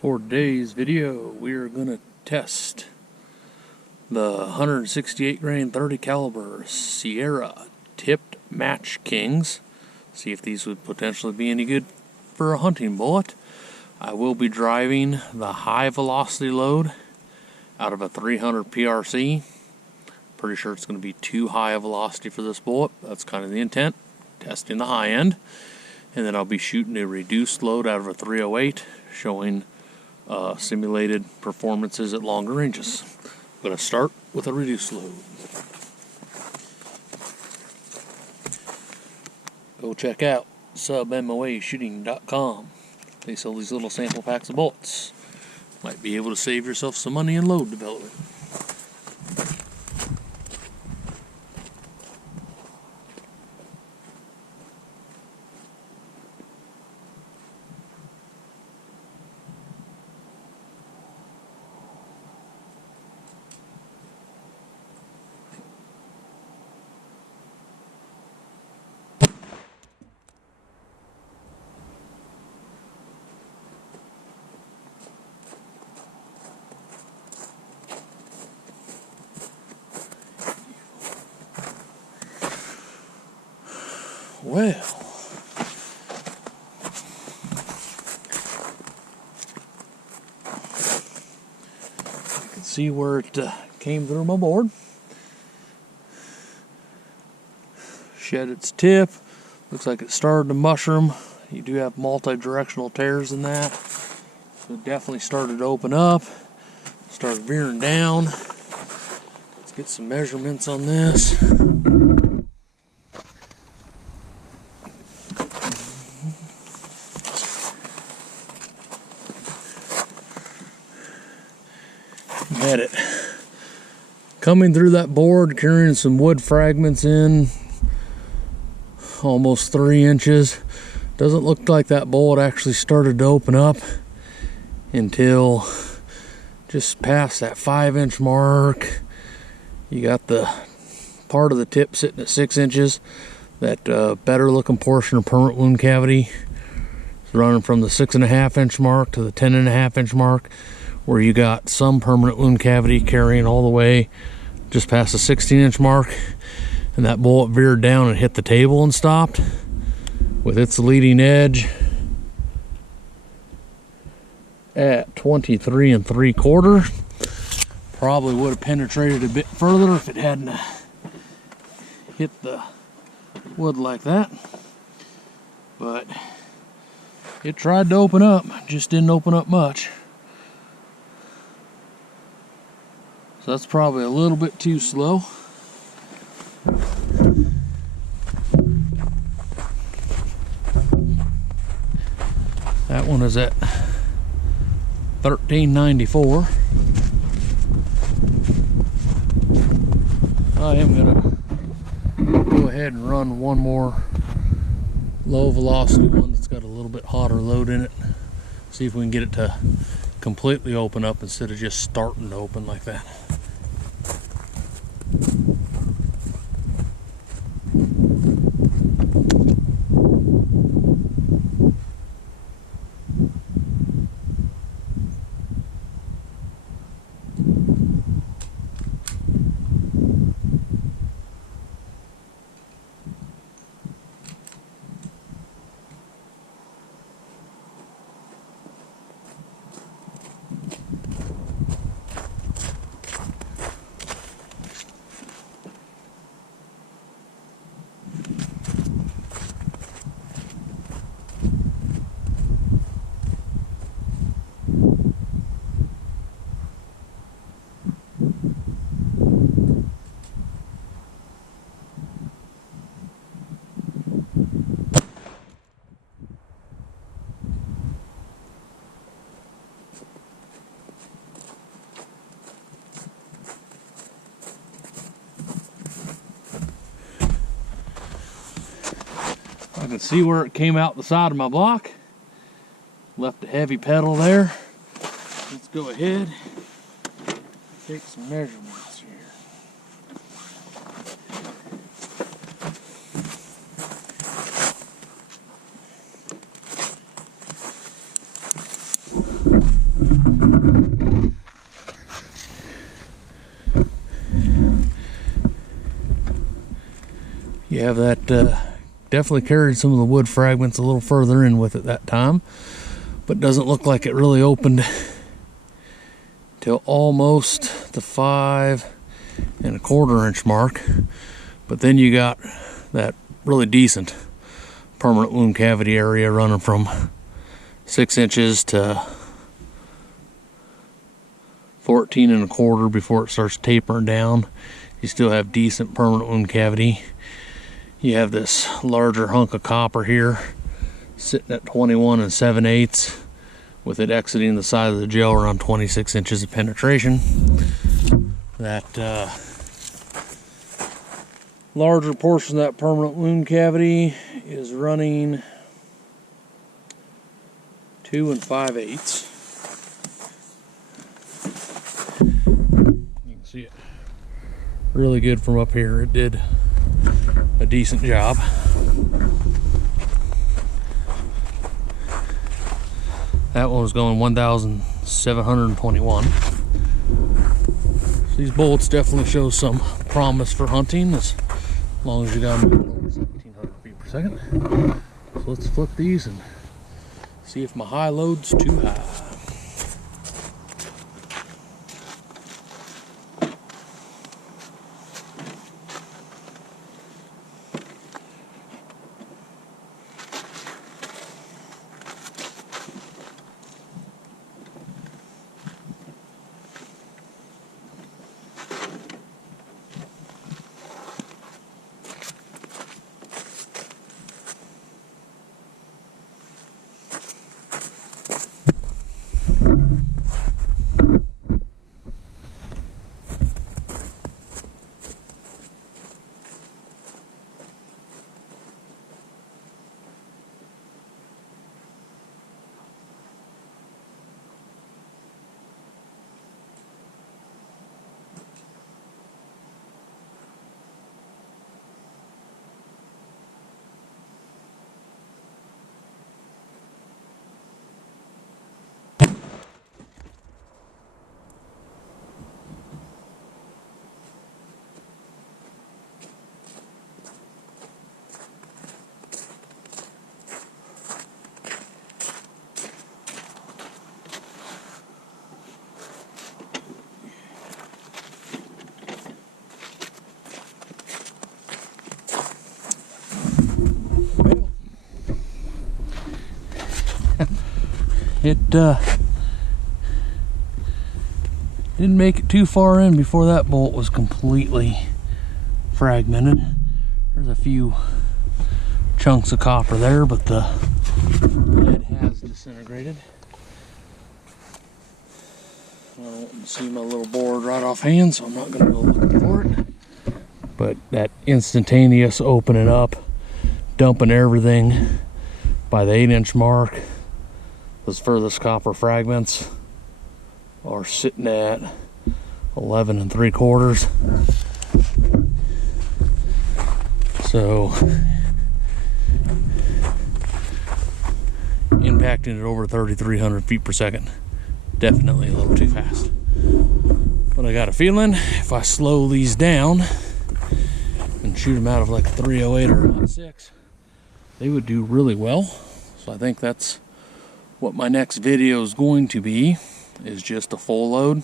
For today's video, we are going to test the 168 grain 30 caliber Sierra tipped match kings. See if these would potentially be any good for a hunting bullet. I will be driving the high velocity load out of a 300 PRC. Pretty sure it's going to be too high a velocity for this bullet. That's kind of the intent, testing the high end. And then I'll be shooting a reduced load out of a 308, showing simulated performances at longer ranges. I'm going to start with a reduced load. Go check out submoashooting.com. They sell these little sample packs of bullets. Might be able to save yourself some money in load development. Well, you can see where it came through my board. Shed its tip. Looks like it started to mushroom. You do have multi-directional tears in that. So it definitely started to open up. Started veering down. Let's get some measurements on this. Had it coming through that board, carrying some wood fragments in, almost 3 inches. Doesn't look like that bullet actually started to open up until just past that 5-inch mark. You got the part of the tip sitting at 6 inches. That better looking portion of permanent wound cavity is running from the 6.5-inch mark to the 10.5-inch mark, where you got some permanent wound cavity carrying all the way just past the 16-inch mark. And that bullet veered down and hit the table and stopped with its leading edge at 23 3/4. Probably would have penetrated a bit further if it hadn't hit the wood like that. But it tried to open up, just didn't open up much. So that's probably a little bit too slow. That one is at 1394. I am gonna go ahead and run one more low velocity one that's got a little bit hotter load in it. See if we can get it to completely open up instead of just starting to open like that. I can see where it came out the side of my block. Left a heavy pedal there. Let's go ahead and take some measurements here. You have that definitely carried some of the wood fragments a little further in with it that time, but doesn't look like it really opened till almost the 5 1/4 inch mark. But then you got that really decent permanent wound cavity area running from 6 inches to 14 1/4 before it starts tapering down. You still have decent permanent wound cavity. You have this larger hunk of copper here sitting at 21 7/8, with it exiting the side of the gel around 26 inches of penetration. That larger portion of that permanent wound cavity is running 2 5/8. You can see it really good from up here. It did a decent job. That one was going 1,721. So these bullets definitely show some promise for hunting, as long as you got them moving over 1,700 feet per second. So let's flip these and see if my high load's too high. It didn't make it too far in before that bolt was completely fragmented. There's a few chunks of copper there, but the lead has disintegrated. I don't see my little board right offhand, so I'm not going to go looking for it. But that instantaneous opening up, dumping everything by the 8 inch mark, those furthest copper fragments are sitting at 11 3/4. So impacting it over 3,300 feet per second, definitely a little too fast. But I got a feeling if I slow these down and shoot them out of like a 308 or a 6, they would do really well. So I think that's what my next video is going to be, is just a full load.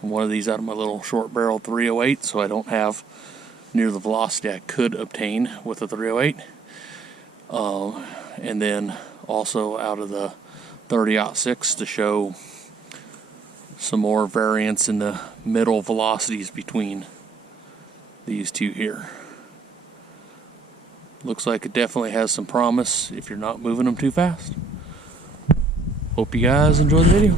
One of these out of my little short barrel 308, so I don't have near the velocity I could obtain with a 308. And then also out of the 30-06 to show some more variance in the middle velocities between these two here. Looks like it definitely has some promise if you're not moving them too fast. Hope you guys enjoy the video.